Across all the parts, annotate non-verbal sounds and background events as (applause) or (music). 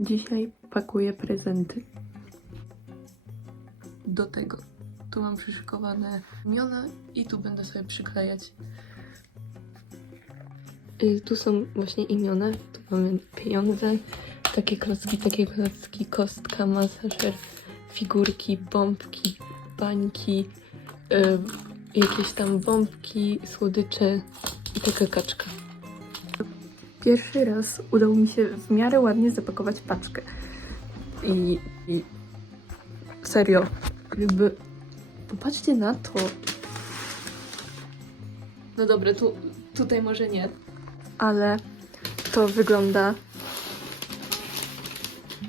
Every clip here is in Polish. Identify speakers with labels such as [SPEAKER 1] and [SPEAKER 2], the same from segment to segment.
[SPEAKER 1] Dzisiaj pakuję prezenty. Do tego tu mam przyszykowane imiona i tu będę sobie przyklejać. Y, Tu są właśnie imiona, tu mamy pieniądze, takie klocki, takie klocki, kostka, masażer, figurki, bombki, bańki, y, jakieś tam bombki, słodycze i taka kaczka. Pierwszy raz udało mi się w miarę ładnie zapakować paczkę. I, i serio, jakby popatrzcie na to. No dobra, tu, tutaj może nie. Ale to wygląda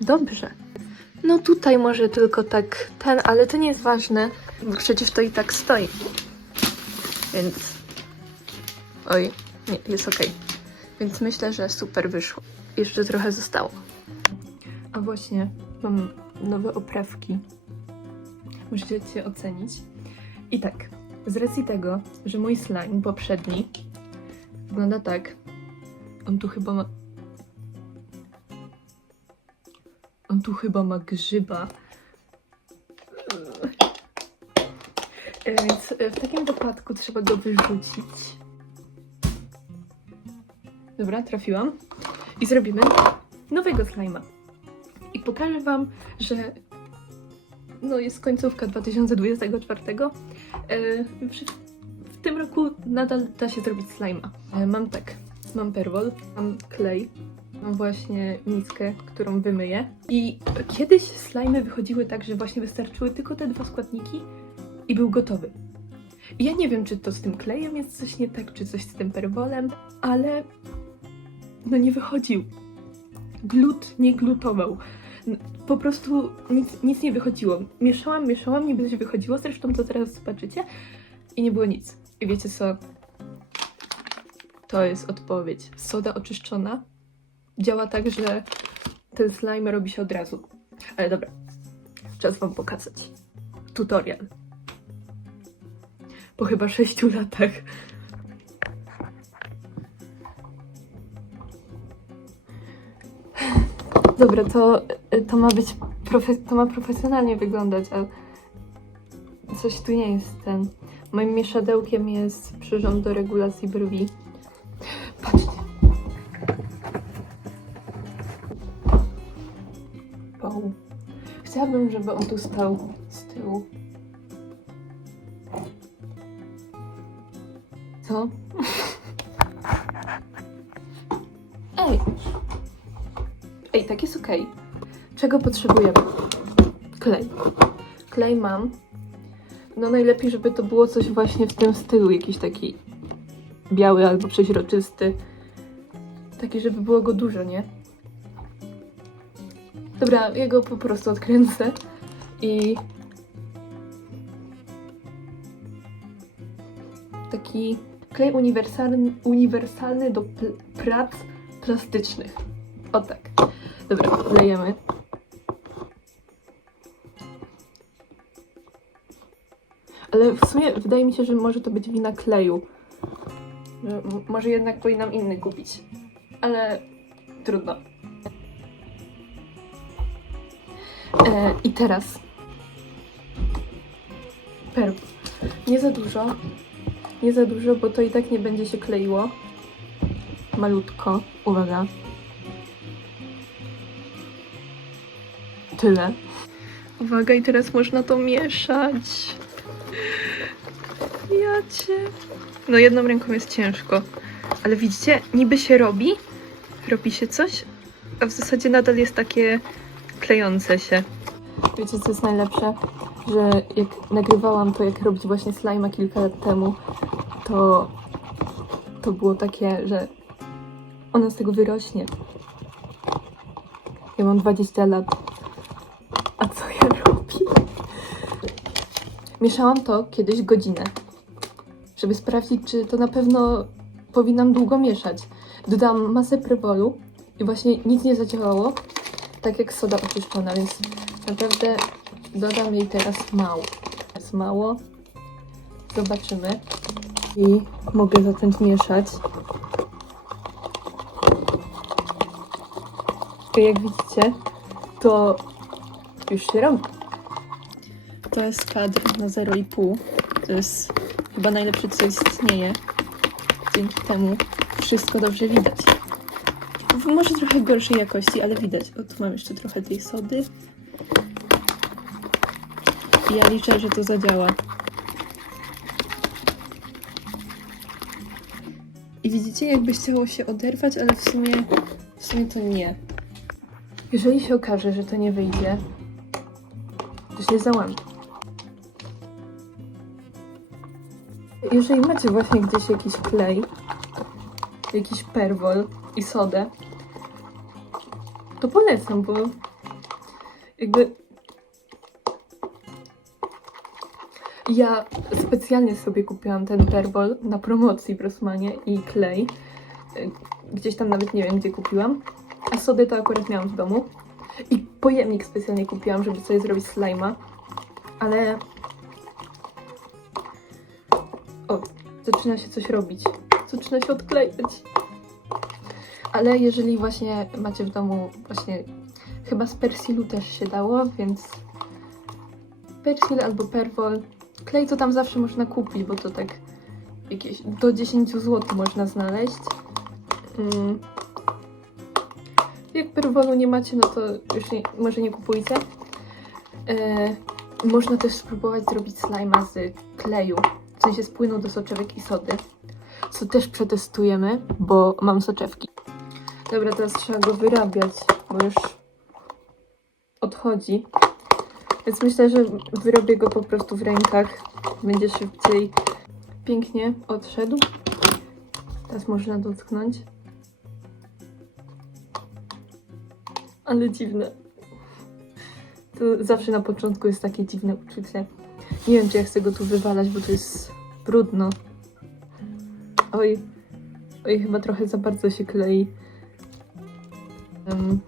[SPEAKER 1] dobrze. No tutaj może tylko tak ten, ale to nie jest ważne, bo przecież to i tak stoi. Więc... Oj, nie, jest okej. Więc myślę, że super wyszło. Jeszcze trochę zostało. A właśnie, mam nowe oprawki. Możecie ocenić. I tak, z racji tego, że mój slime poprzedni wygląda tak. On tu chyba ma. On tu chyba ma grzyba. E, Więc e, w takim wypadku trzeba go wyrzucić. Dobra, trafiłam. I zrobimy nowego slajma. I pokażę Wam, że no jest końcówka 2024. E, W tym roku nadal da się zrobić slajma. E, Mam tak, mam perwol, mam klej, mam właśnie miskę, którą wymyję. I kiedyś slajmy wychodziły tak, że właśnie wystarczyły tylko te dwa składniki i był gotowy. I ja nie wiem, czy to z tym klejem jest coś nie tak, czy coś z tym perwolem, ale no nie wychodził. Glut nie glutował. Po prostu nic, nic nie wychodziło. Mieszałam, mieszałam, niby coś wychodziło, zresztą to zaraz zobaczycie. I nie było nic. I wiecie co? To jest odpowiedź. Soda oczyszczona działa tak, że ten slime robi się od razu. Ale dobra, czas wam pokazać. Tutorial. Po chyba 6 latach. Dobra, to, to ma być. Profe- to ma profesjonalnie wyglądać, a coś tu nie jest ten. Moim mieszadełkiem jest przyrząd do regulacji brwi. Patrzcie. Wow. Chciałabym, żeby on tu stał z tyłu. Co? Tak jest okej. Czego potrzebujemy? Klej. Klej mam. No najlepiej, żeby to było coś właśnie w tym stylu, jakiś taki biały albo przeźroczysty. Taki, żeby było go dużo, nie? Dobra, ja go po prostu odkręcę i taki klej uniwersalny, uniwersalny do pl- prac plastycznych. O tak. Dobra, lejemy. Ale w sumie wydaje mi się, że może to być wina kleju. Może jednak powinnam inny kupić. Ale trudno. E, I teraz. Perł. Nie za dużo. Nie za dużo, bo to i tak nie będzie się kleiło. Malutko. Uwaga. Tyle. Uwaga, i teraz można to mieszać. Ja cię. No, jedną ręką jest ciężko. Ale widzicie, niby się robi, robi się coś, a w zasadzie nadal jest takie klejące się. Wiecie, co jest najlepsze? Że jak nagrywałam to, jak robić właśnie slime kilka lat temu, to to było takie, że ona z tego wyrośnie. Ja mam 20 lat. A co ja robię? Mieszałam to kiedyś godzinę, żeby sprawdzić, czy to na pewno powinnam długo mieszać. Dodałam masę prewolu i właśnie nic nie zadziałało, tak jak soda oczyszczona, więc naprawdę dodam jej teraz mało. Jest mało. Zobaczymy. I mogę zacząć mieszać. Jak widzicie, to już się robi. To jest kadr na 0,5. To jest chyba najlepsze, co istnieje. Dzięki temu wszystko dobrze widać. Może trochę gorszej jakości, ale widać. O, tu mam jeszcze trochę tej sody. I ja liczę, że to zadziała. I widzicie, jakby chciało się oderwać, ale w sumie, w sumie to nie. Jeżeli się okaże, że to nie wyjdzie, to się załamie. Jeżeli macie właśnie gdzieś jakiś klej, jakiś perwol i sodę, to polecam, bo jakby ja specjalnie sobie kupiłam ten perwol na promocji w Rossmanie i klej. Gdzieś tam nawet nie wiem, gdzie kupiłam. A sodę to akurat miałam w domu. I pojemnik specjalnie kupiłam, żeby sobie zrobić slajma. Ale... O, zaczyna się coś robić. Zaczyna się odklejać. Ale jeżeli właśnie macie w domu właśnie... Chyba z persilu też się dało, więc... Persil albo perwol. Klej to tam zawsze można kupić, bo to tak jakieś do 10 zł można znaleźć. Mm. Jak perwolu nie macie, no to już nie, może nie kupujcie. E, można też spróbować zrobić slajma z kleju, w sensie z płynu do soczewek i sody, co też przetestujemy, bo mam soczewki. Dobra, teraz trzeba go wyrabiać, bo już odchodzi. Więc myślę, że wyrobię go po prostu w rękach. Będzie szybciej. Pięknie odszedł. Teraz można dotknąć. Ale dziwne. To zawsze na początku jest takie dziwne uczucie. Nie wiem, czy ja chcę go tu wywalać, bo to jest brudno. Oj, oj, chyba trochę za bardzo się klei. Em,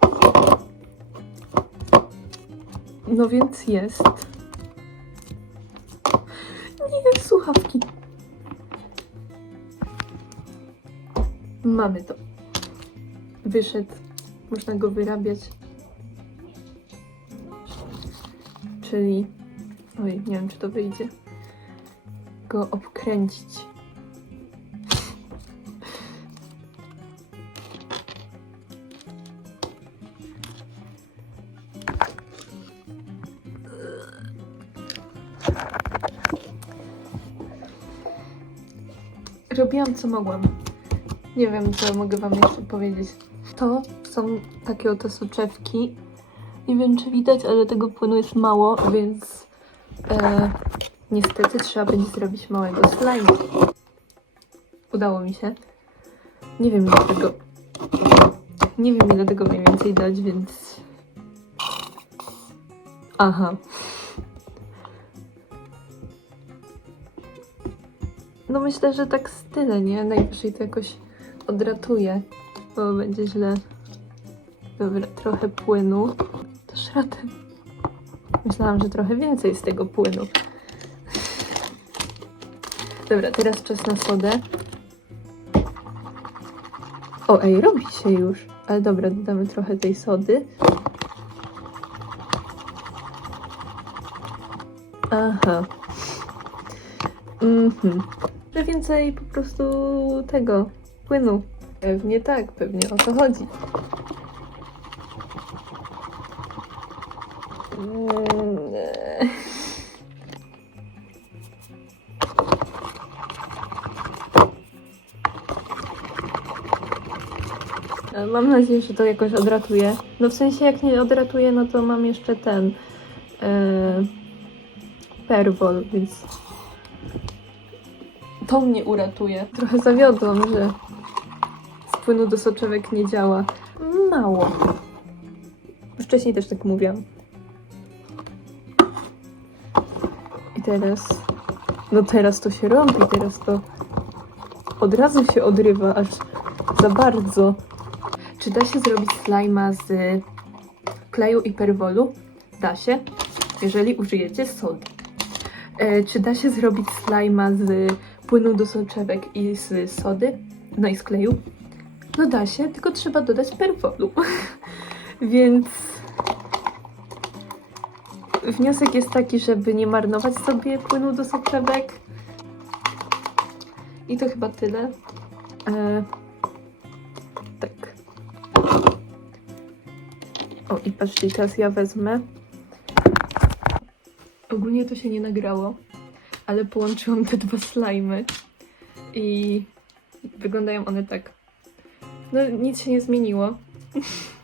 [SPEAKER 1] no więc jest. Nie, słuchawki. Mamy to. Wyszedł. Można go wyrabiać. Czyli. Oj, nie wiem, czy to wyjdzie. Go obkręcić. Robiłam co mogłam. Nie wiem, co mogę wam jeszcze powiedzieć. To są takie oto soczewki. Nie wiem, czy widać, ale tego płynu jest mało, więc e, niestety trzeba będzie zrobić małego slime. Udało mi się. Nie wiem, ile tego... Nie wiem, ile tego mniej więcej dać, więc... Aha. No myślę, że tak z tyle, nie? Najwyżej to jakoś odratuje, bo będzie źle. Dobra, trochę płynu. To radę. Myślałam, że trochę więcej z tego płynu. Dobra, teraz czas na sodę. O, ej, robi się już. Ale dobra, dodamy trochę tej sody. Aha. Mhm. Że więcej po prostu tego płynu. Pewnie tak, pewnie o to chodzi. Mm, e. E, Mam nadzieję, że to jakoś odratuje. No w sensie jak nie odratuje, no to mam jeszcze ten e, perwol, więc to mnie uratuje. Trochę zawiodłam, że z płynu do soczewek nie działa. Mało. Wcześniej też tak mówiłam. Teraz. No teraz to się robi, teraz to od razu się odrywa, aż za bardzo. Czy da się zrobić slajma z kleju i perwolu? Da się, jeżeli użyjecie sody. E, czy da się zrobić slajma z płynu do soczewek i z sody? No i z kleju? No da się, tylko trzeba dodać perwolu. (laughs) Więc wniosek jest taki, żeby nie marnować sobie płynu do soczewek. I to chyba tyle. E, tak. O, i patrzcie, teraz ja wezmę. Ogólnie to się nie nagrało, ale połączyłam te dwa slajmy i wyglądają one tak. No, nic się nie zmieniło,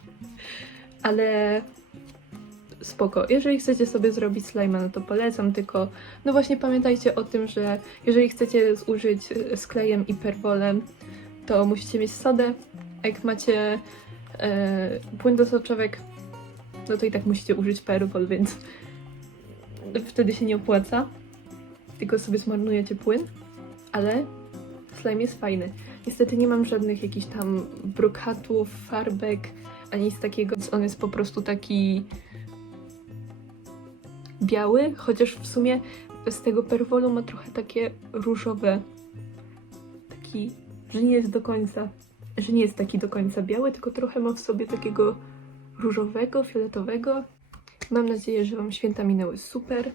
[SPEAKER 1] (laughs) ale spoko. Jeżeli chcecie sobie zrobić slajma, no to polecam, tylko no właśnie pamiętajcie o tym, że jeżeli chcecie zużyć e, z klejem i perwolem, to musicie mieć sodę, a jak macie e, płyn do soczewek, no to i tak musicie użyć perwol, więc wtedy się nie opłaca. Tylko sobie zmarnujecie płyn, ale slime jest fajny. Niestety nie mam żadnych jakichś tam brokatów, farbek, ani nic takiego, on jest po prostu taki biały, chociaż w sumie z tego perwolu ma trochę takie różowe, taki, że nie jest do końca, że nie jest taki do końca biały, tylko trochę ma w sobie takiego różowego, fioletowego. Mam nadzieję, że Wam święta minęły super.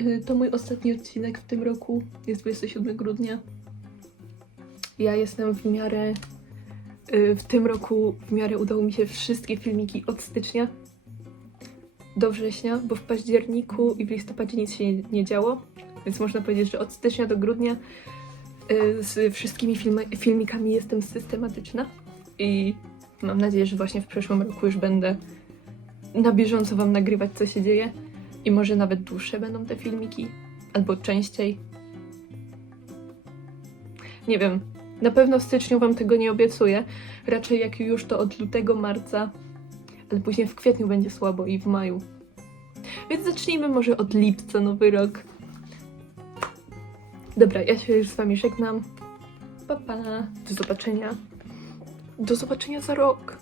[SPEAKER 1] Y, To mój ostatni odcinek w tym roku, jest 27 grudnia. Ja jestem w miarę, y, w tym roku w miarę udało mi się wszystkie filmiki od stycznia do września, bo w październiku i w listopadzie nic się nie, nie działo, więc można powiedzieć, że od stycznia do grudnia y, z wszystkimi filmi- filmikami jestem systematyczna i mam nadzieję, że właśnie w przyszłym roku już będę na bieżąco Wam nagrywać, co się dzieje i może nawet dłuższe będą te filmiki, albo częściej. Nie wiem, na pewno w styczniu Wam tego nie obiecuję, raczej jak już to od lutego, marca, ale później w kwietniu będzie słabo i w maju. Więc zacznijmy może od lipca, nowy rok. Dobra, ja się już z Wami żegnam. Pa, pa. Do zobaczenia. Do zobaczenia za rok.